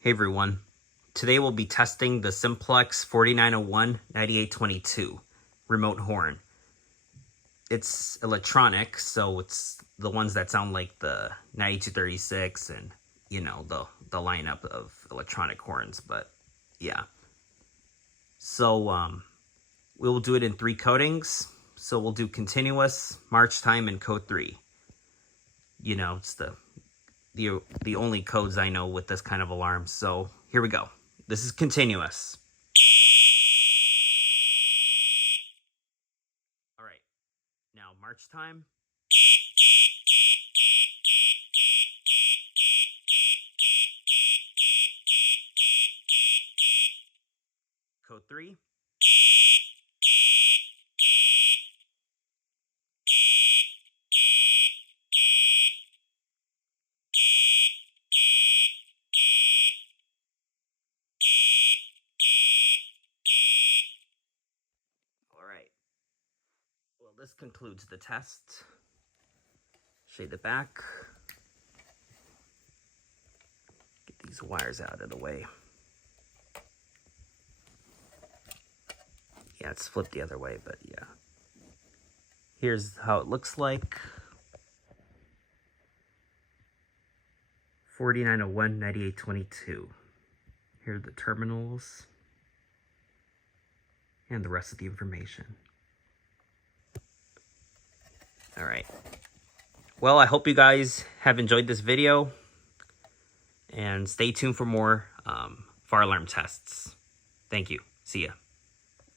Hey everyone, today we'll be testing the Simplex 4901-9822 remote horn. It's electronic, so it's the ones that sound like the 9236 and, you know, the lineup of electronic horns, but yeah. So we'll do it in 3 codings. So we'll do continuous, march time, and code 3. You know, it's the only codes I know with this kind of alarm. So here we go. This is continuous. All right. Now march time. Code 3. All right. Well, this concludes the test. Shade the back. Get these wires out of the way. Yeah, it's flipped the other way, but yeah. Here's how it looks like. 4901-9822. Here are the terminals and the rest of the information. All right. Well, I hope you guys have enjoyed this video, and stay tuned for more fire alarm tests. Thank you. See ya.